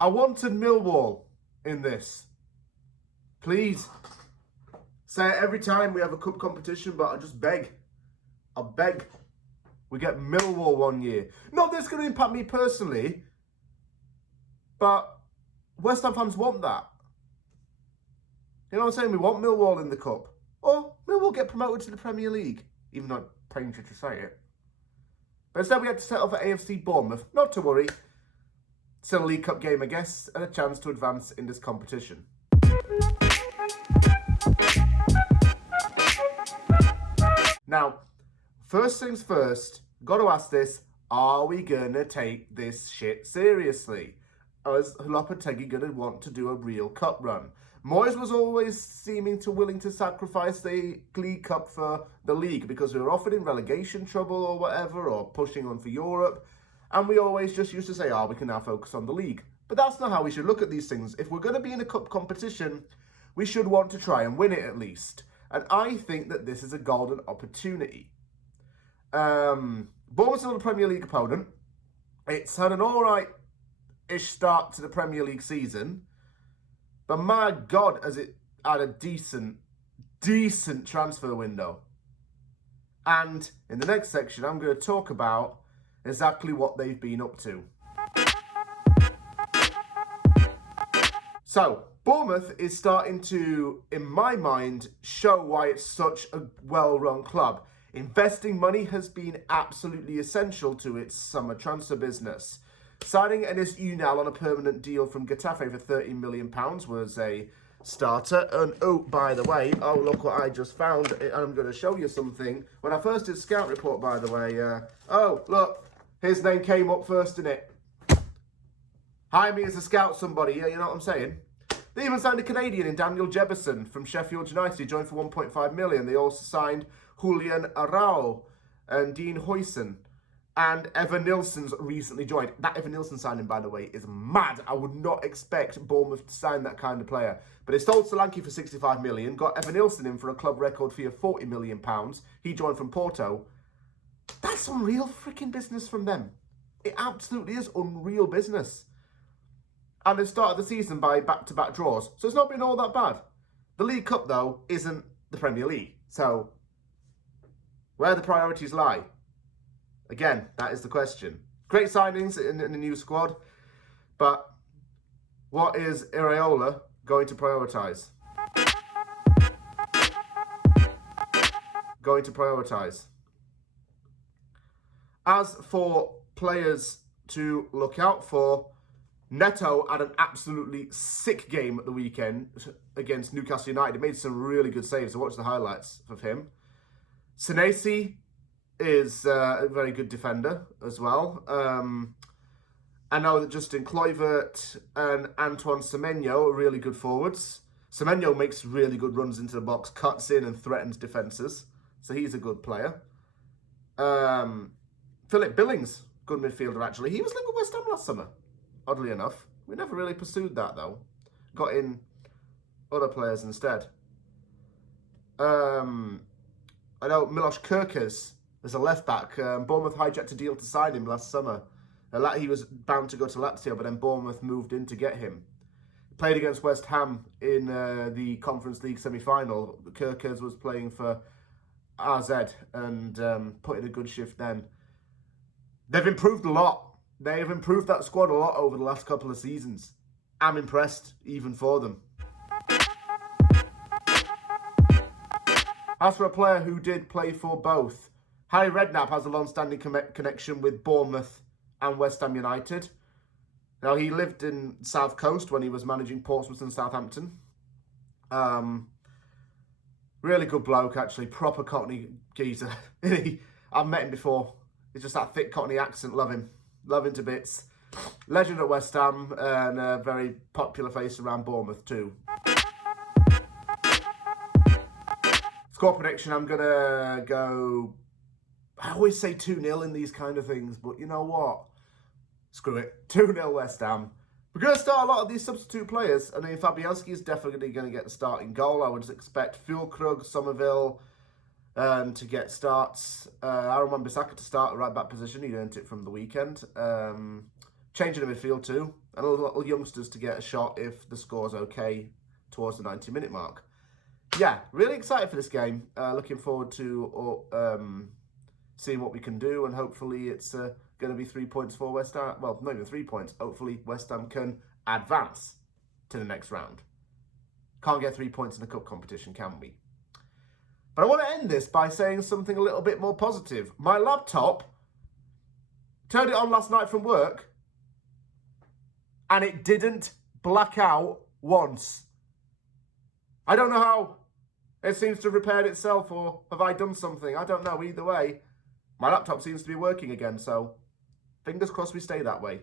I wanted Millwall in this. Please. Say it every time we have a cup competition, but I just beg. I beg. We get Millwall one year. Not that it's going to impact me personally, but West Ham fans want that. You know what I'm saying? We want Millwall in the cup. Or Millwall get promoted to the Premier League, even though it pains you to say it. But instead we had to set off at AFC Bournemouth. Not to worry. Still a League Cup game, I guess, and a chance to advance in this competition. Now, first things first, got to ask this, are we going to take this shit seriously? Or is Lopetegui going to want to do a real cup run? Moyes was always seeming to willing to sacrifice the League Cup for the league because we were offered in relegation trouble or whatever, or pushing on for Europe. And we always just used to say, we can now focus on the league. But that's not how we should look at these things. If we're going to be in a cup competition, we should want to try and win it at least. And I think that this is a golden opportunity. Bournemouth's another Premier League opponent. It's had an alright-ish start to the Premier League season. But my God, has it had a decent transfer window. And in the next section, I'm going to talk about exactly what they've been up to. So, Bournemouth is starting to, in my mind, show why it's such a well-run club. Investing money has been absolutely essential to its summer transfer business. Signing Enes Unal on a permanent deal from Getafe for £13 million was a starter. And by the way, look what I just found. And I'm going to show you something. When I first did Scout Report, by the way, look, his name came up first in it. Hire me as a scout, somebody. Yeah, you know what I'm saying? They even signed a Canadian in Daniel Jebison from Sheffield United. He joined for £1.5 million. They also signed Julian Arao and Dean Huijsen. And Evan Nilsson's recently joined. That Evan Nilsson signing, by the way, is mad. I would not expect Bournemouth to sign that kind of player. But they sold Solanke for £65 million, got Evan Nilsson in for a club record fee of £40 million. He joined from Porto. That's unreal freaking business from them. It absolutely is unreal business. And they started the season by back-to-back draws. So it's not been all that bad. The League Cup, though, isn't the Premier League. So where the priorities lie? Again, that is the question. Great signings in the new squad, but what is Iraola going to prioritise? As for players to look out for, Neto had an absolutely sick game at the weekend against Newcastle United. He made some really good saves. I watched the highlights of him. Senesi is a very good defender as well. I know that Justin Kluivert and Antoine Semenyo are really good forwards. Semenyo makes really good runs into the box, cuts in and threatens defences. So he's a good player. Philip Billings, good midfielder actually. He was linked with West Ham last summer, oddly enough. We never really pursued that though. Got in other players instead. I know Milos Kerkez as a left-back. Bournemouth hijacked a deal to sign him last summer. He was bound to go to Lazio, but then Bournemouth moved in to get him. He played against West Ham in the Conference League semi-final. Kerkez was playing for AZ and put in a good shift then. They've improved a lot. They have improved that squad a lot over the last couple of seasons. I'm impressed, even for them. As for a player who did play for both, Harry Redknapp has a long-standing connection with Bournemouth and West Ham United. Now, he lived in South Coast when he was managing Portsmouth and Southampton. Really good bloke, actually. Proper Cockney geezer. I've met him before. It's just that thick Cockney accent. Love him. Love him to bits. Legend at West Ham and a very popular face around Bournemouth too. Score prediction, I'm going to go... I always say 2-0 in these kind of things, but you know what? Screw it. 2-0 West Ham. We're going to start a lot of these substitute players. I mean, Fabianski is definitely going to get the starting goal. I would expect Fulkrug, Somerville to get starts. Aaron Wan-Bissaka to start at right back position. He earned it from the weekend. Changing the midfield too, and little youngsters to get a shot if the score's okay towards the 90-minute mark. Yeah, really excited for this game. Looking forward to seeing what we can do, and hopefully it's going to be 3 points for West Ham. Well, not even 3 points. Hopefully West Ham can advance to the next round. Can't get 3 points in a cup competition, can we? But I want to end this by saying something a little bit more positive. My laptop, turned it on last night from work, and it didn't black out once. I don't know how. It seems to have repaired itself, or have I done something? I don't know. Either way, my laptop seems to be working again, so fingers crossed we stay that way.